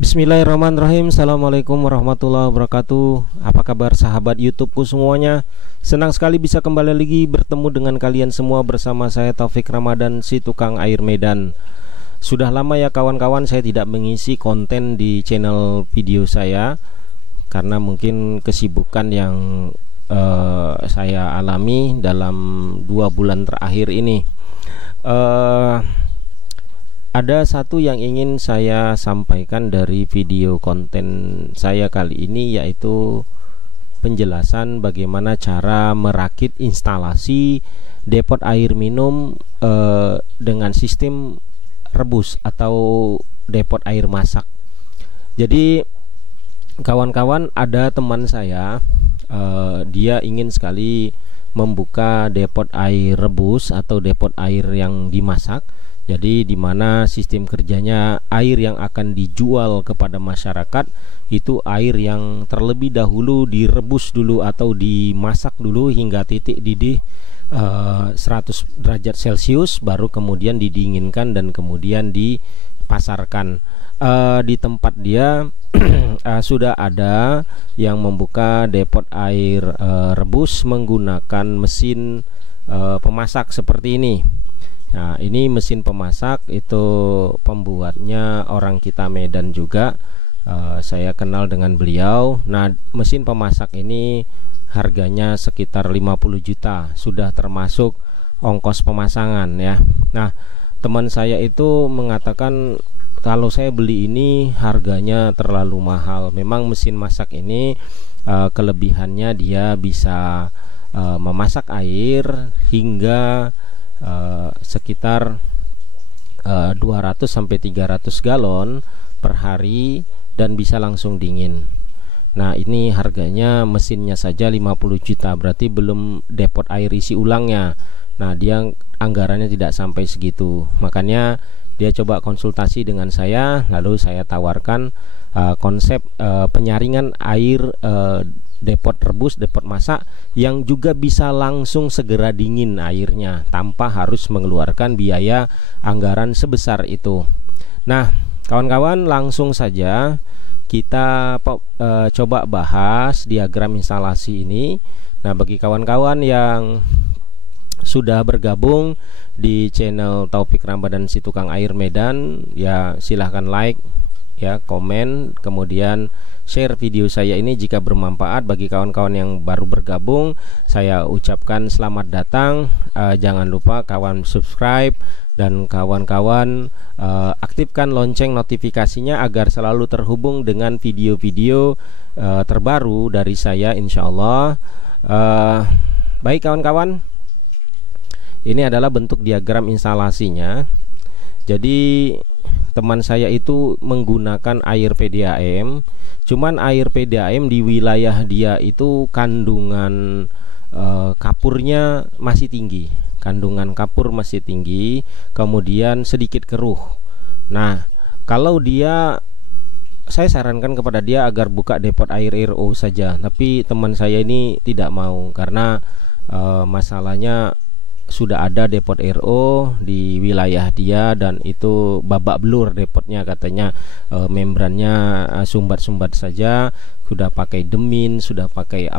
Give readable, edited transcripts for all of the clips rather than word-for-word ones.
Bismillahirrahmanirrahim. Assalamualaikum warahmatullahi wabarakatuh. Apa kabar sahabat YouTubeku semuanya? Senang sekali bisa kembali lagi bertemu dengan kalian semua bersama saya Taufik Ramadan, si tukang air Medan. Sudah lama ya kawan-kawan saya tidak mengisi konten di channel video saya karena mungkin kesibukan yang saya alami dalam 2 bulan terakhir ini. Ada satu yang ingin saya sampaikan dari video konten saya kali ini, yaitu penjelasan bagaimana cara merakit instalasi depot air minum dengan sistem rebus atau depot air masak. Jadi kawan-kawan, ada teman saya, dia ingin sekali membuka depot air rebus atau depot air yang dimasak. Jadi di mana sistem kerjanya, air yang akan dijual kepada masyarakat itu air yang terlebih dahulu direbus dulu atau dimasak dulu hingga titik didih 100 derajat Celcius, baru kemudian didinginkan dan kemudian dipasarkan. Di tempat dia sudah ada yang membuka depot air rebus menggunakan mesin pemasak seperti ini. Nah, ini mesin pemasak itu pembuatnya orang kita Medan juga. Saya kenal dengan beliau. Nah, mesin pemasak ini harganya sekitar 50 juta, sudah termasuk ongkos pemasangan ya. Nah, teman saya itu mengatakan kalau saya beli ini harganya terlalu mahal. Memang mesin masak ini kelebihannya dia bisa memasak air hingga sekitar 200 sampai 300 galon per hari dan bisa langsung dingin. Nah, ini harganya mesinnya saja 50 juta, berarti belum depot air isi ulangnya. Nah, dia anggarannya tidak sampai segitu. Makanya dia coba konsultasi dengan saya, lalu saya tawarkan konsep penyaringan air depot rebus, depot masak yang juga bisa langsung segera dingin airnya tanpa harus mengeluarkan biaya anggaran sebesar itu. Nah, kawan-kawan, langsung saja kita coba bahas diagram instalasi ini. Nah, bagi kawan-kawan yang sudah bergabung di channel Taufik Ramadan, si tukang air Medan, ya silahkan like ya, komen, kemudian share video saya ini jika bermanfaat. Bagi kawan-kawan yang baru bergabung, saya ucapkan selamat datang. Jangan lupa kawan subscribe dan kawan-kawan aktifkan lonceng notifikasinya agar selalu terhubung dengan video-video terbaru dari saya, insya Allah. Baik kawan-kawan, ini adalah bentuk diagram instalasinya. Jadi teman saya itu menggunakan air PDAM, cuman air PDAM di wilayah dia itu kandungan kapurnya masih tinggi, kandungan kapur masih tinggi, kemudian sedikit keruh. Nah, kalau dia, saya sarankan kepada dia agar buka depot air RO saja, tapi teman saya ini tidak mau karena masalahnya sudah ada depot RO di wilayah dia dan itu babak belur depotnya, katanya membrannya sumbat-sumbat saja, sudah pakai demin, sudah pakai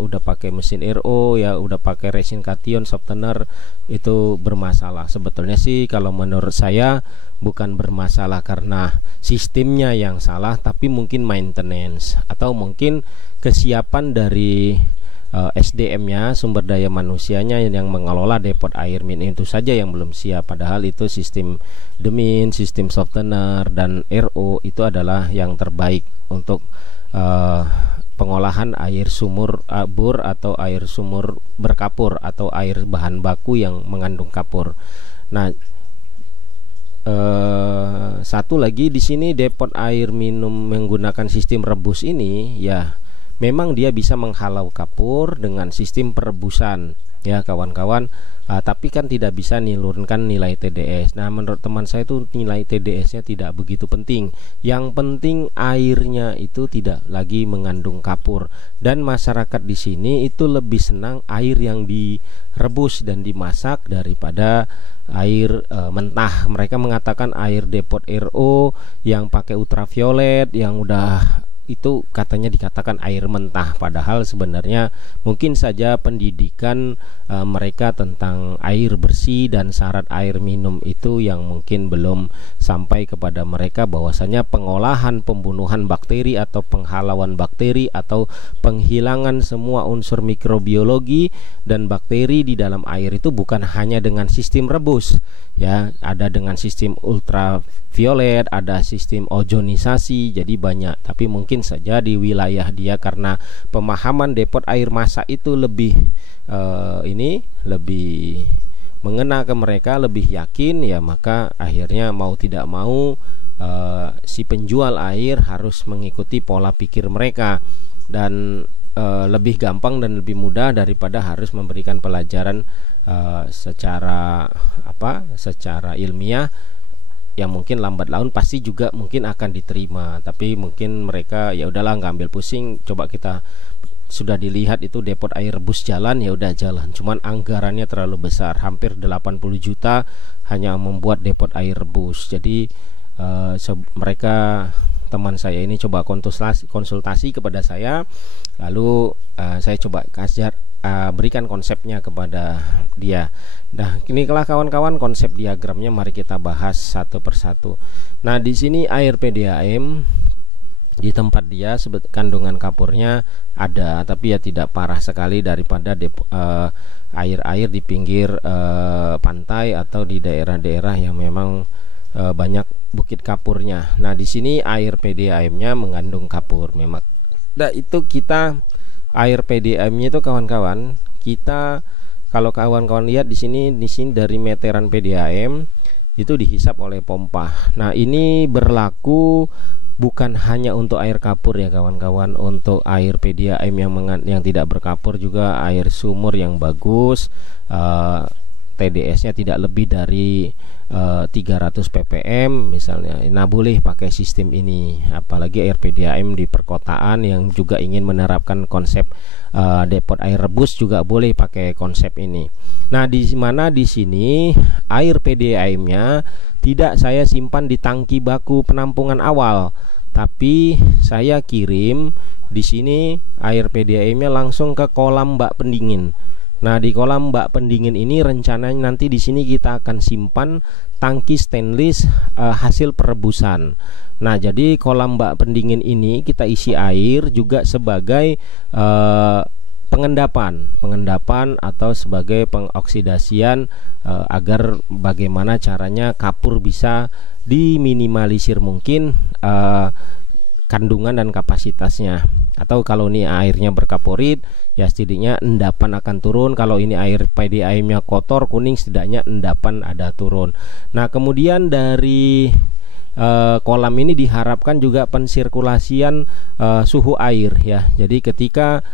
udah pakai mesin RO ya, udah pakai resin kation softener, itu bermasalah. Sebetulnya sih kalau menurut saya bukan bermasalah karena sistemnya yang salah, tapi mungkin maintenance atau mungkin kesiapan dari SDM-nya, sumber daya manusianya yang mengelola depot air minum itu saja yang belum siap. Padahal itu sistem demin, sistem softener, dan RO itu adalah yang terbaik untuk pengolahan air sumur bor atau air sumur berkapur atau air bahan baku yang mengandung kapur. Nah, satu lagi di sini depot air minum menggunakan sistem rebus ini ya, memang dia bisa menghalau kapur dengan sistem perebusan ya kawan-kawan. tapi kan tidak bisa menurunkan nilai TDS. Nah, menurut teman saya itu nilai TDS-nya tidak begitu penting. Yang penting airnya itu tidak lagi mengandung kapur. Dan masyarakat di sini itu lebih senang air yang direbus dan dimasak daripada air mentah. Mereka mengatakan air depot RO yang pakai ultraviolet yang udah itu katanya dikatakan air mentah, padahal sebenarnya mungkin saja pendidikan mereka tentang air bersih dan syarat air minum itu yang mungkin belum sampai kepada mereka, bahwasanya pengolahan pembunuhan bakteri atau penghalauan bakteri atau penghilangan semua unsur mikrobiologi dan bakteri di dalam air itu bukan hanya dengan sistem rebus ya, ada dengan sistem ultraviolet, ada sistem ozonisasi, jadi banyak. Tapi mungkin saja di wilayah dia karena pemahaman depot air masak itu lebih lebih mengena ke mereka, lebih yakin ya, maka akhirnya mau tidak mau si penjual air harus mengikuti pola pikir mereka dan lebih gampang dan lebih mudah daripada harus memberikan pelajaran secara ilmiah yang mungkin lambat laun pasti juga mungkin akan diterima, tapi mungkin mereka ya udahlah nggak ambil pusing, coba kita sudah dilihat itu depot air rebus jalan, ya udah jalan, cuman anggarannya terlalu besar, hampir 80 juta hanya membuat depot air rebus. Jadi mereka, teman saya ini coba konsultasi kepada saya, lalu saya coba berikan konsepnya kepada dia. Nah, inilah kawan-kawan konsep diagramnya, mari kita bahas satu persatu. Nah, di sini air PDAM di tempat dia kandungan kapurnya ada, tapi ya tidak parah sekali daripada air-air di pinggir pantai atau di daerah-daerah yang memang banyak bukit kapurnya. Nah, di sini air PDAM-nya mengandung kapur memang. Nah, itu kita air PDAM-nya itu kawan-kawan, kita kalau kawan-kawan lihat di sini dari meteran PDAM itu dihisap oleh pompa. Nah, ini berlaku bukan hanya untuk air kapur ya kawan-kawan, untuk air PDAM yang tidak berkapur juga, air sumur yang bagus, TDS-nya tidak lebih dari 300 ppm misalnya. Nah, boleh pakai sistem ini, apalagi air PDAM di perkotaan yang juga ingin menerapkan konsep depot air rebus juga boleh pakai konsep ini. Nah, di mana di sini air PDAM-nya tidak saya simpan di tangki baku penampungan awal, tapi saya kirim di sini air PDAM-nya langsung ke kolam bak pendingin. Nah, di kolam bak pendingin ini rencananya nanti di sini kita akan simpan tangki stainless hasil perebusan. Nah, jadi kolam bak pendingin ini kita isi air juga sebagai pengendapan atau sebagai pengoksidasian agar bagaimana caranya kapur bisa diminimalisir mungkin kandungan dan kapasitasnya. Atau kalau ini airnya berkaporit, ya setidaknya endapan akan turun. Kalau ini air PDAM-nya kotor kuning, setidaknya endapan ada turun. Nah, kemudian dari kolam ini diharapkan juga pensirkulasian suhu air ya. Jadi ketika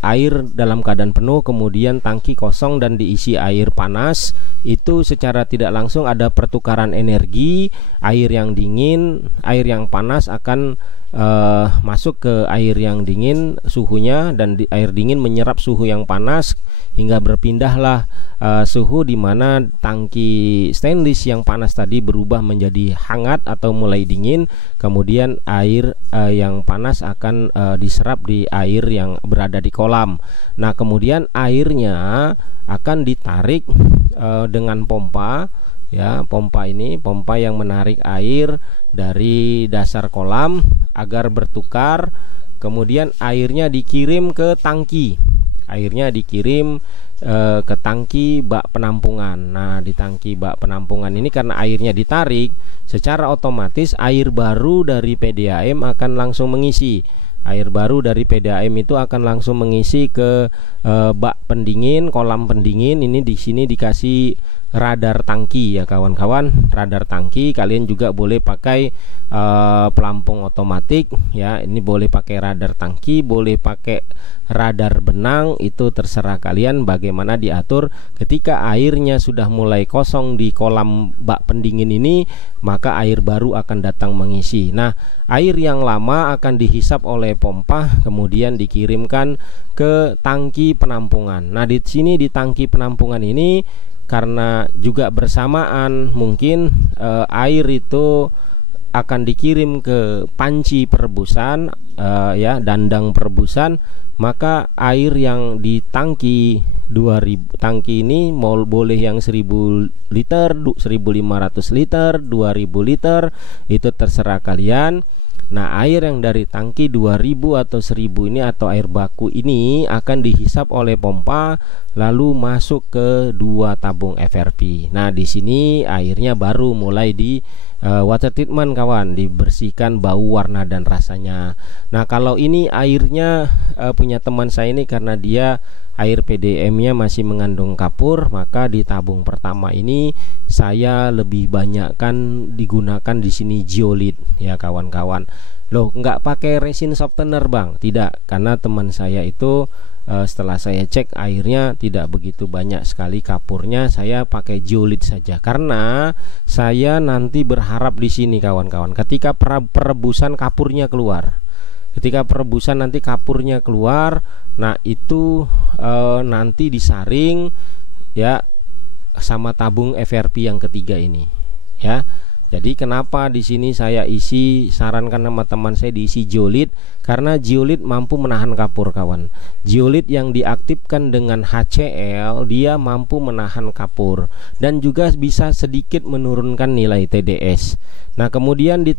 air dalam keadaan penuh kemudian tangki kosong dan diisi air panas, itu secara tidak langsung ada pertukaran energi. Air yang dingin, air yang panas akan masuk ke air yang dingin suhunya, dan air dingin menyerap suhu yang panas hingga berpindahlah suhu di mana tangki stainless yang panas tadi berubah menjadi hangat atau mulai dingin. Kemudian air yang panas akan diserap di air yang berada di kolam. Nah, kemudian airnya akan ditarik dengan pompa ya, pompa ini pompa yang menarik air dari dasar kolam agar bertukar. Kemudian airnya dikirim ke tangki, airnya dikirim ke tangki bak penampungan. Nah, di tangki bak penampungan ini karena airnya ditarik, secara otomatis air baru dari PDAM akan langsung mengisi. Air baru dari PDAM itu akan langsung mengisi ke bak pendingin, kolam pendingin. Ini di sini dikasih radar tangki ya kawan-kawan. Radar tangki, kalian juga boleh pakai pelampung otomatis ya. Ini boleh pakai radar tangki, boleh pakai radar benang, itu terserah kalian bagaimana diatur. Ketika airnya sudah mulai kosong di kolam bak pendingin ini, maka air baru akan datang mengisi. Nah, air yang lama akan dihisap oleh pompa, kemudian dikirimkan ke tangki penampungan. Nah, di sini di tangki penampungan ini, karena juga bersamaan mungkin air itu akan dikirim ke panci perebusan ya, dandang perebusan, maka air yang di tangki 2000 tangki ini boleh yang 1000 liter, 1500 liter, 2000 liter, itu terserah kalian. Nah, air yang dari tangki 2000 atau 1000 ini atau air baku ini akan dihisap oleh pompa lalu masuk ke 2 tabung FRP. Nah, di sini airnya baru mulai di water treatment kawan, dibersihkan bau, warna dan rasanya. Nah, kalau ini airnya punya teman saya ini, karena dia air PDM-nya masih mengandung kapur, maka di tabung pertama ini saya lebih banyakkan digunakan di sini zeolite ya kawan-kawan. Loh, nggak pakai resin softener bang? Tidak, karena teman saya itu setelah saya cek airnya tidak begitu banyak sekali kapurnya. Saya pakai zeolite saja karena saya nanti berharap di sini kawan-kawan, ketika perebusan kapurnya keluar. Ketika perebusan nanti kapurnya keluar, nah itu nanti disaring ya sama tabung FRP yang ketiga ini ya. Jadi kenapa di sini saya sarankan sama teman saya diisi zeolite, karena zeolite mampu menahan kapur kawan. Zeolite yang diaktifkan dengan HCl dia mampu menahan kapur dan juga bisa sedikit menurunkan nilai TDS. Nah, kemudian di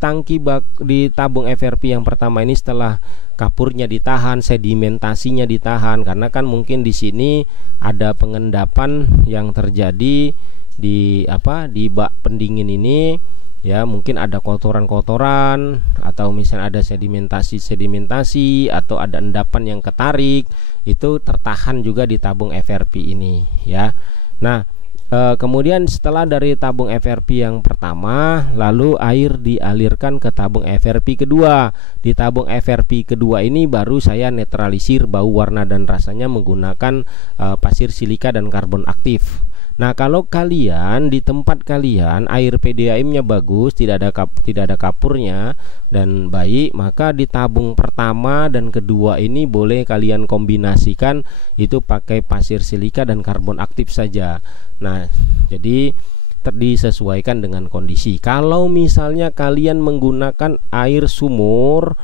di tabung FRP yang pertama ini, setelah kapurnya ditahan, sedimentasinya ditahan, karena kan mungkin di sini ada pengendapan yang terjadi di bak pendingin ini ya, mungkin ada kotoran-kotoran atau misalnya ada sedimentasi atau ada endapan yang ketarik, itu tertahan juga di tabung FRP ini ya. Nah, kemudian setelah dari tabung FRP yang pertama, lalu air dialirkan ke tabung FRP kedua. Di tabung FRP kedua ini baru saya netralisir bau, warna dan rasanya menggunakan pasir silika dan karbon aktif. Nah, kalau kalian di tempat kalian air PDAM-nya bagus, tidak ada kapurnya dan baik, maka di tabung pertama dan kedua ini boleh kalian kombinasikan itu pakai pasir silika dan karbon aktif saja. Nah, jadi disesuaikan dengan kondisi. Kalau misalnya kalian menggunakan air sumur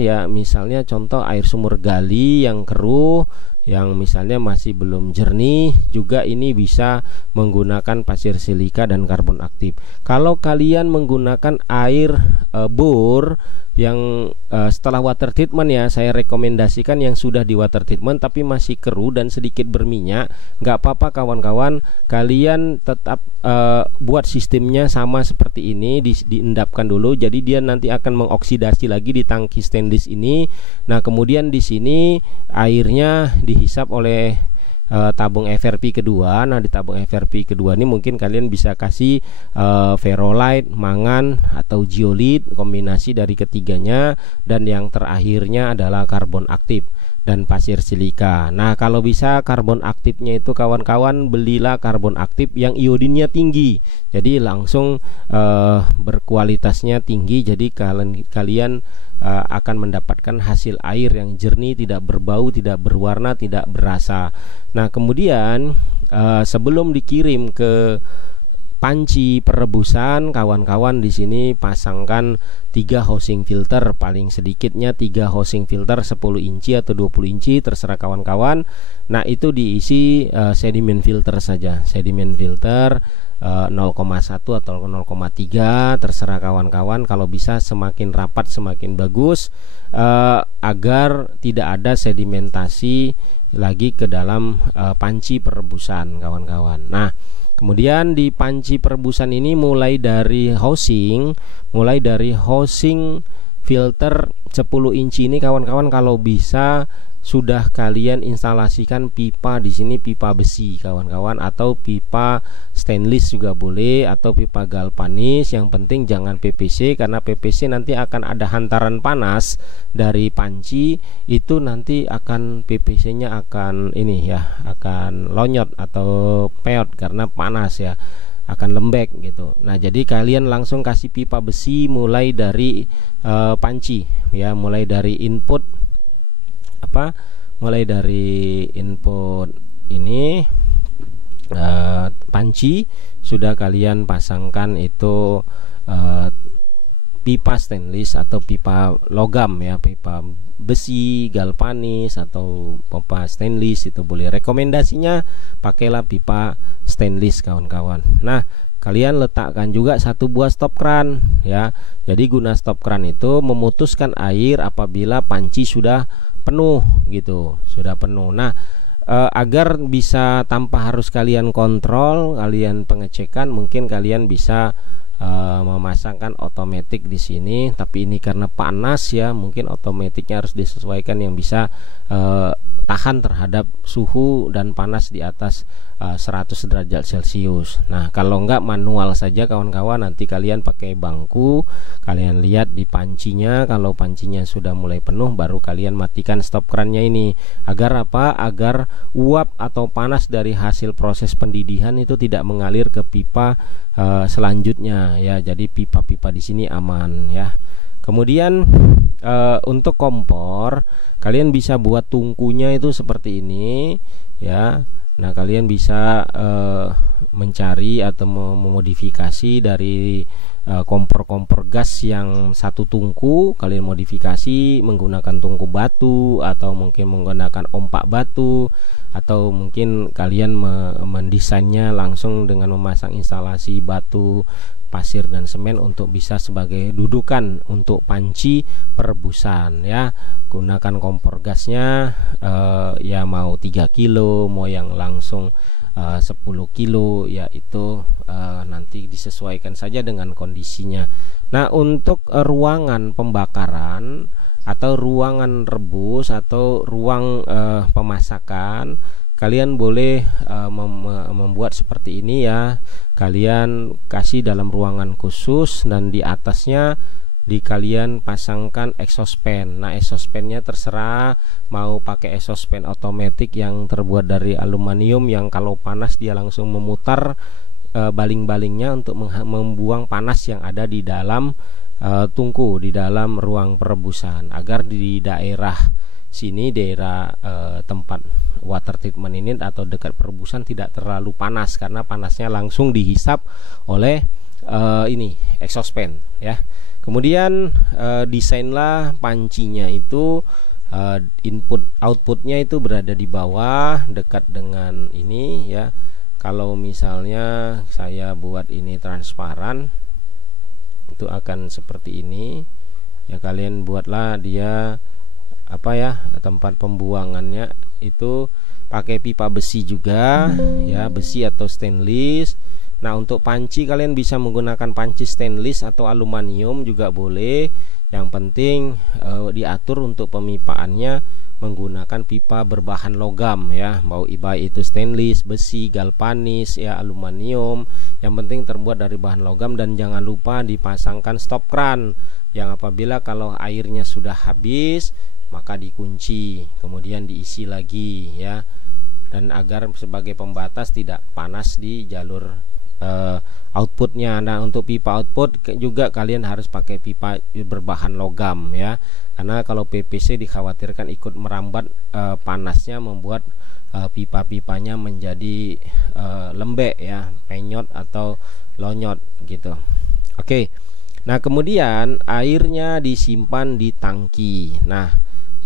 ya, misalnya contoh air sumur gali yang keruh, yang misalnya masih belum jernih, juga ini bisa menggunakan pasir silika dan karbon aktif. Kalau kalian menggunakan air bor yang setelah water treatment ya, saya rekomendasikan yang sudah di water treatment tapi masih keruh dan sedikit berminyak, nggak apa-apa kawan-kawan, kalian tetap buat sistemnya sama seperti ini, diendapkan dulu, jadi dia nanti akan mengoksidasi lagi di tangki stainless ini. Nah, kemudian di sini airnya dihisap oleh tabung FRP kedua. Nah, di tabung FRP kedua ini mungkin kalian bisa kasih ferrolite, mangan atau zeolite, kombinasi dari ketiganya, dan yang terakhirnya adalah karbon aktif dan pasir silika. Nah, kalau bisa karbon aktifnya itu kawan-kawan belilah karbon aktif yang iodinnya tinggi, jadi langsung berkualitasnya tinggi, jadi kalian akan mendapatkan hasil air yang jernih, tidak berbau, tidak berwarna, tidak berasa. Nah, kemudian sebelum dikirim ke panci perebusan, kawan-kawan di sini pasangkan 3 housing filter, paling sedikitnya 3 housing filter 10 inci atau 20 inci terserah kawan-kawan. Nah, itu diisi sedimen filter saja, sedimen filter 0,1 atau 0,3 terserah kawan-kawan. Kalau bisa semakin rapat semakin bagus, agar tidak ada sedimentasi lagi ke dalam panci perebusan kawan-kawan. Nah, kemudian di panci perebusan ini mulai dari housing filter 10 inci ini kawan-kawan, kalau bisa sudah kalian instalasikan pipa di sini, pipa besi kawan-kawan, atau pipa stainless juga boleh, atau pipa galvanis. Yang penting jangan PVC, karena PVC nanti akan ada hantaran panas dari panci, itu nanti akan PVC-nya akan ini ya, akan lonyot atau peot karena panas ya, akan lembek gitu. Nah, jadi kalian langsung kasih pipa besi mulai dari panci ya, mulai dari input mulai dari input ini panci sudah kalian pasangkan itu pipa stainless atau pipa logam ya, pipa besi, galvanis atau pipa stainless itu boleh. Rekomendasinya pakailah pipa stainless kawan-kawan. Nah, kalian letakkan juga satu buah stop kran ya. Jadi guna stop kran itu memutuskan air apabila panci sudah penuh gitu, sudah penuh. Nah, agar bisa tanpa harus kalian kontrol, kalian pengecekan, mungkin kalian bisa memasangkan otomatis di sini. Tapi ini karena panas ya, mungkin otomatisnya harus disesuaikan yang bisa tahan terhadap suhu dan panas di atas 100 derajat Celcius. Nah, kalau enggak manual saja kawan-kawan, nanti kalian pakai bangku, kalian lihat di pancinya, kalau pancinya sudah mulai penuh baru kalian matikan stop krannya ini. Agar apa? Agar uap atau panas dari hasil proses pendidihan itu tidak mengalir ke pipa selanjutnya ya. Jadi pipa-pipa di sini aman ya. Kemudian untuk kompor kalian bisa buat tungkunya itu seperti ini ya. Nah, kalian bisa mencari atau memodifikasi dari kompor-kompor gas yang satu tungku, kalian modifikasi menggunakan tungku batu atau mungkin menggunakan ompak batu, atau mungkin kalian mendesainnya langsung dengan memasang instalasi batu, pasir dan semen untuk bisa sebagai dudukan untuk panci perebusan ya. Gunakan kompor gasnya ya mau 3 kilo, mau yang langsung 10 kilo ya, itu nanti disesuaikan saja dengan kondisinya. Nah, untuk ruangan pembakaran atau ruangan rebus atau ruang pemasakan, kalian boleh membuat seperti ini ya. Kalian kasih dalam ruangan khusus dan di atasnya kalian pasangkan exhaust fan. Nah, exhaust fan-nya terserah mau pakai exhaust fan otomatis yang terbuat dari aluminium yang kalau panas dia langsung memutar baling-balingnya untuk membuang panas yang ada di dalam tungku, di dalam ruang perebusan, agar di daerah sini, daerah tempat water treatment ini atau dekat perebusan tidak terlalu panas, karena panasnya langsung dihisap oleh ini exhaust fan ya. Kemudian desainlah pancinya itu input outputnya itu berada di bawah dekat dengan ini ya. Kalau misalnya saya buat ini transparan, itu akan seperti ini ya. Kalian buatlah dia apa ya, tempat pembuangannya itu pakai pipa besi juga ya, besi atau stainless. Nah, untuk panci kalian bisa menggunakan panci stainless atau aluminium juga boleh. Yang penting diatur untuk pemipaannya menggunakan pipa berbahan logam ya, mau baik itu stainless, besi, galvanis ya, aluminium. Yang penting terbuat dari bahan logam, dan jangan lupa dipasangkan stop kran yang apabila kalau airnya sudah habis maka dikunci kemudian diisi lagi ya, dan agar sebagai pembatas tidak panas di jalur outputnya. Nah, untuk pipa output juga kalian harus pakai pipa berbahan logam ya, karena kalau PVC dikhawatirkan ikut merambat panasnya, membuat pipa-pipanya menjadi lembek ya, penyot atau lonyot gitu. Oke. Nah, kemudian airnya disimpan di tangki. Nah,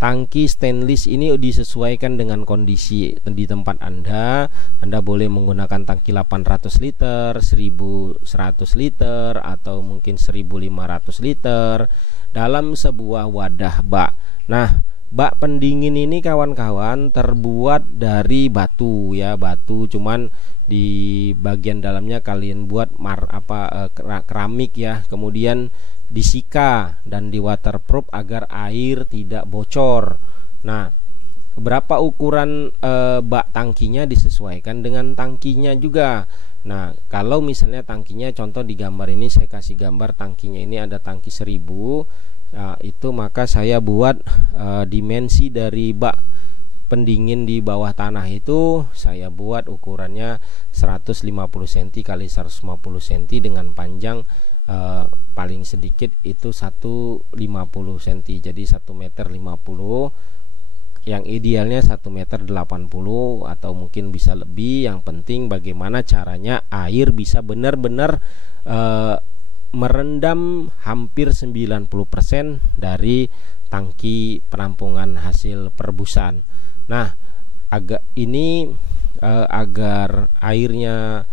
tangki stainless ini disesuaikan dengan kondisi di tempat Anda. Anda boleh menggunakan tangki 800 liter, 1100 liter, atau mungkin 1500 liter dalam sebuah wadah bak. Nah, bak pendingin ini kawan-kawan terbuat dari batu ya, batu, cuman di bagian dalamnya kalian buat keramik ya, kemudian disika dan di waterproof agar air tidak bocor. Nah, berapa ukuran bak tangkinya disesuaikan dengan tangkinya juga. Nah, kalau misalnya tangkinya, contoh di gambar ini saya kasih gambar tangkinya ini ada tangki 1000, itu maka saya buat dimensi dari bak pendingin di bawah tanah itu saya buat ukurannya 150 cm kali 150 cm dengan panjang paling sedikit itu 150 cm, jadi 1,50 meter. Yang idealnya 1,80 meter atau mungkin bisa lebih. Yang penting bagaimana caranya air bisa benar-benar merendam hampir 90% dari tangki penampungan hasil perebusan. Nah, agar airnya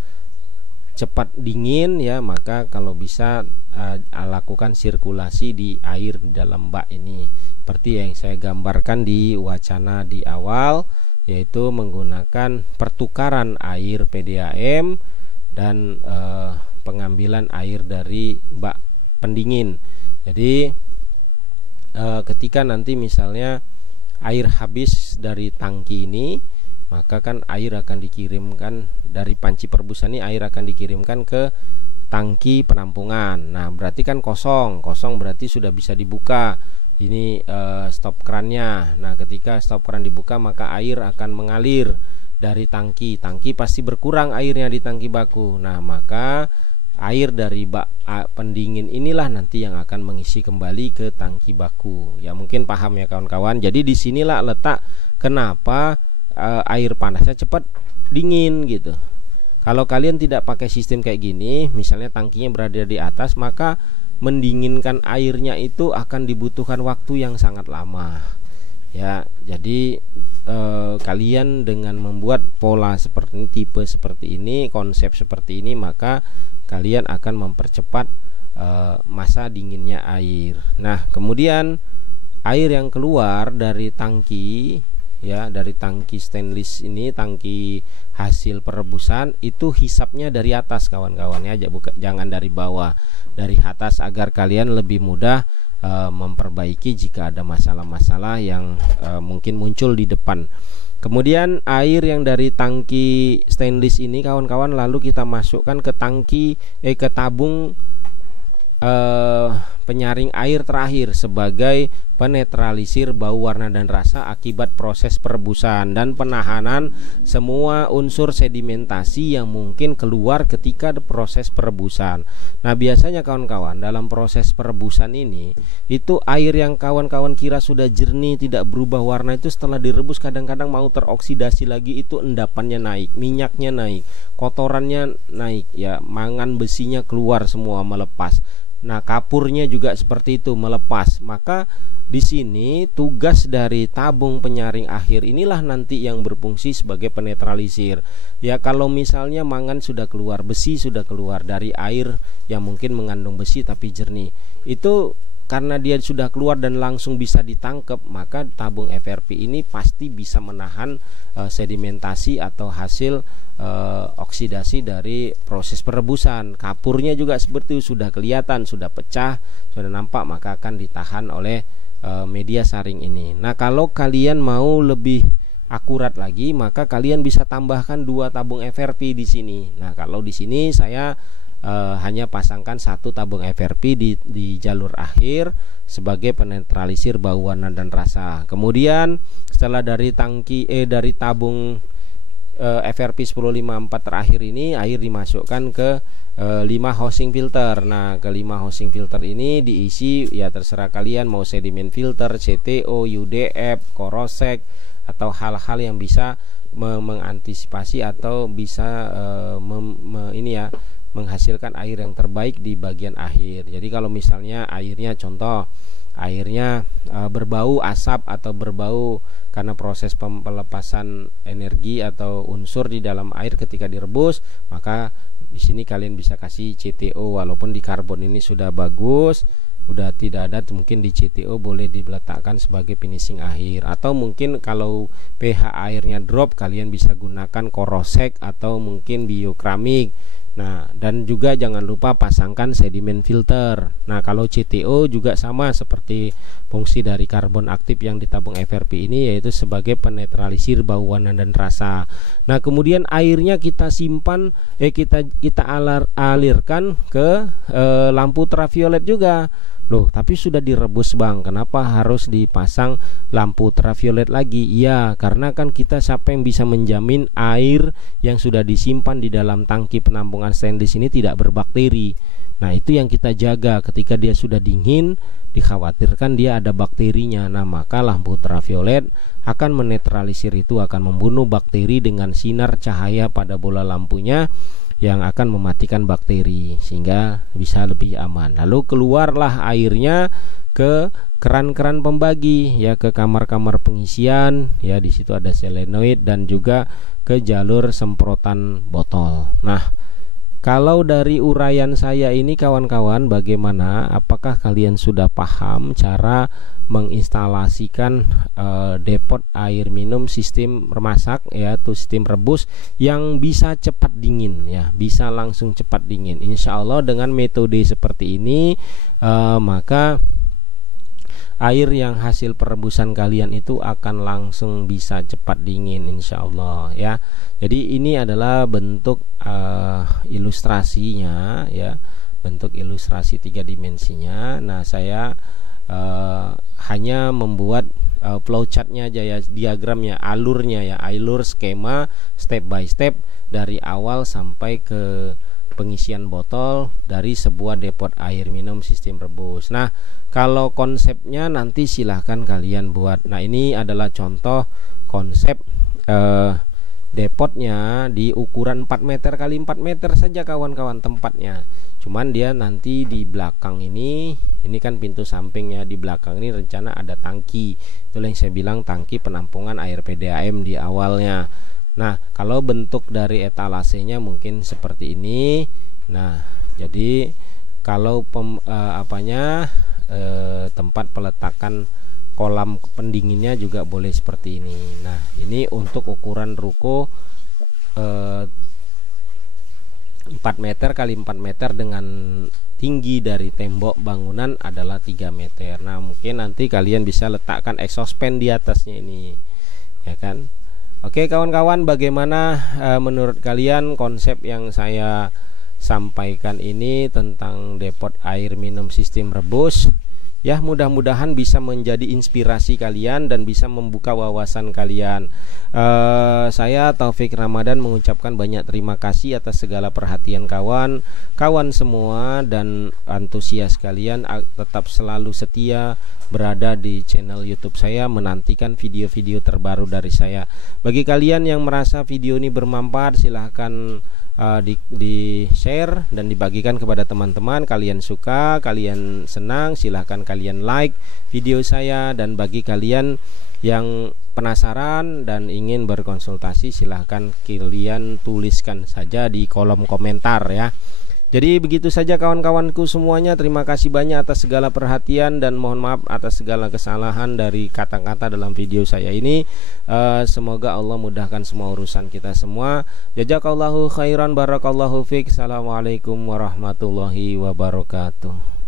cepat dingin ya, maka kalau bisa lakukan sirkulasi di air di dalam bak ini seperti yang saya gambarkan di wacana di awal, yaitu menggunakan pertukaran air PDAM dan pengambilan air dari bak pendingin. Jadi ketika nanti misalnya air habis dari tangki ini, maka kan air akan dikirimkan dari panci perebusan ini, air akan dikirimkan ke tangki penampungan. Nah, berarti kan kosong berarti sudah bisa dibuka ini stop kerannya. Nah, ketika stop keran dibuka maka air akan mengalir dari tangki pasti berkurang airnya di tangki baku. Nah, maka air dari bak pendingin inilah nanti yang akan mengisi kembali ke tangki baku. Ya, mungkin paham ya kawan-kawan. Jadi disinilah letak kenapa air panasnya cepat dingin gitu. Kalau kalian tidak pakai sistem kayak gini, misalnya tangkinya berada di atas, maka mendinginkan airnya itu akan dibutuhkan waktu yang sangat lama. Ya, jadi kalian dengan membuat pola seperti ini, tipe seperti ini, konsep seperti ini, maka kalian akan mempercepat masa dinginnya air. Nah, kemudian air yang keluar dari tangki, ya, dari tangki stainless ini, tangki hasil perebusan, itu hisapnya dari atas kawan-kawan ya, jangan dari bawah, dari atas, agar kalian lebih mudah memperbaiki jika ada masalah-masalah yang mungkin muncul di depan. Kemudian air yang dari tangki stainless ini kawan-kawan lalu kita masukkan ke tangki ke tabung penyaring air terakhir sebagai penetralisir bau, warna dan rasa akibat proses perebusan dan penahanan semua unsur sedimentasi yang mungkin keluar ketika proses perebusan. Nah, biasanya kawan-kawan dalam proses perebusan ini itu air yang kawan-kawan kira sudah jernih, tidak berubah warna, itu setelah direbus kadang-kadang mau teroksidasi lagi, itu endapannya naik, minyaknya naik, kotorannya naik ya, mangan besinya keluar semua, melepas. Nah, kapurnya juga seperti itu, melepas. Maka di sini tugas dari tabung penyaring akhir inilah nanti yang berfungsi sebagai penetralisir. Ya, kalau misalnya mangan sudah keluar, besi sudah keluar dari air yang mungkin mengandung besi tapi jernih, itu karena dia sudah keluar dan langsung bisa ditangkap, maka tabung FRP ini pasti bisa menahan sedimentasi atau hasil oksidasi dari proses perebusan. Kapurnya juga seperti itu, sudah kelihatan, sudah pecah, sudah nampak, maka akan ditahan oleh media saring ini. Nah, kalau kalian mau lebih akurat lagi, maka kalian bisa tambahkan 2 tabung FRP di sini. Nah, kalau di sini saya hanya pasangkan 1 tabung FRP di jalur akhir sebagai penetralisir bau, warna dan rasa. Kemudian setelah dari dari tabung FRP 1054 terakhir ini, air dimasukkan ke 5 housing filter. Nah, ke 5 housing filter ini diisi ya terserah kalian mau sedimen filter, CTO, UDF, korosek, atau hal-hal yang bisa mengantisipasi atau bisa menghasilkan air yang terbaik di bagian akhir. Jadi kalau misalnya airnya, contoh airnya berbau asap atau berbau karena proses pelepasan energi atau unsur di dalam air ketika direbus, maka di sini kalian bisa kasih CTO. Walaupun di karbon ini sudah bagus, udah tidak ada, mungkin di CTO boleh diletakkan sebagai finishing akhir. Atau mungkin kalau pH airnya drop, kalian bisa gunakan korosek atau mungkin biokramik. Nah, dan juga jangan lupa pasangkan sedimen filter. Nah, kalau CTO juga sama seperti fungsi dari karbon aktif yang ditabung FRP ini, yaitu sebagai penetralisir bau, warna dan rasa. Nah, kemudian airnya kita simpan, kita alirkan ke lampu ultraviolet juga. Loh, tapi sudah direbus Bang, kenapa harus dipasang lampu ultraviolet lagi? Iya, karena kan kita siapa yang bisa menjamin air yang sudah disimpan di dalam tangki penampungan stainless ini tidak berbakteri. Nah, itu yang kita jaga. Ketika dia sudah dingin, dikhawatirkan dia ada bakterinya. Nah, maka lampu ultraviolet akan menetralisir itu, akan membunuh bakteri dengan sinar cahaya pada bola lampunya yang akan mematikan bakteri sehingga bisa lebih aman. Lalu keluarlah airnya ke keran-keran pembagi, ya, ke kamar-kamar pengisian, ya, di situ ada solenoid, dan juga ke jalur semprotan botol. Nah, kalau dari uraian saya ini kawan-kawan, bagaimana? Apakah kalian sudah paham cara menginstalasikan depot air minum sistem remasak, yaitu sistem rebus yang bisa cepat dingin, ya, bisa langsung cepat dingin. Insya Allah dengan metode seperti ini maka air yang hasil perebusan kalian itu akan langsung bisa cepat dingin, insya Allah, ya. Jadi ini adalah bentuk ilustrasinya, ya, bentuk ilustrasi 3 dimensinya. Nah, saya hanya membuat flowchartnya aja, ya, diagramnya, alurnya, ya, alur skema step by step dari awal sampai ke pengisian botol dari sebuah depot air minum sistem rebus. Nah, kalau konsepnya nanti silahkan kalian buat. Nah, ini adalah contoh konsep depotnya di ukuran 4 meter kali 4 meter saja kawan-kawan tempatnya. Cuman dia nanti di belakang ini kan pintu sampingnya, di belakang ini rencana ada tangki. Itu yang saya bilang tangki penampungan air PDAM di awalnya. Nah, kalau bentuk dari etalasenya mungkin seperti ini. Nah, jadi kalau tempat peletakan kolam pendinginnya juga boleh seperti ini. Nah, ini untuk ukuran ruko 4 meter kali 4 meter dengan tinggi dari tembok bangunan adalah 3 meter. Nah, mungkin nanti kalian bisa letakkan exhaust fan di atasnya ini, ya kan? Oke kawan-kawan, bagaimana menurut kalian konsep yang saya sampaikan ini tentang depot air minum sistem rebus? Ya, mudah-mudahan bisa menjadi inspirasi kalian dan bisa membuka wawasan kalian. Saya Taufik Ramadan mengucapkan banyak terima kasih atas segala perhatian kawan semua, dan antusias kalian tetap selalu setia berada di channel YouTube saya, menantikan video-video terbaru dari saya. Bagi kalian yang merasa video ini bermanfaat, silahkan di share dan dibagikan kepada teman-teman. Kalian suka, kalian senang, silahkan kalian like video saya. Dan bagi kalian yang penasaran dan ingin berkonsultasi, silahkan kalian tuliskan saja di kolom komentar, ya. Jadi begitu saja kawan-kawanku semuanya. Terima kasih banyak atas segala perhatian dan mohon maaf atas segala kesalahan dari kata-kata dalam video saya ini. Semoga Allah mudahkan semua urusan kita semua. Jazakallahu khairan, barakallahu fiik. Assalamualaikum warahmatullahi wabarakatuh.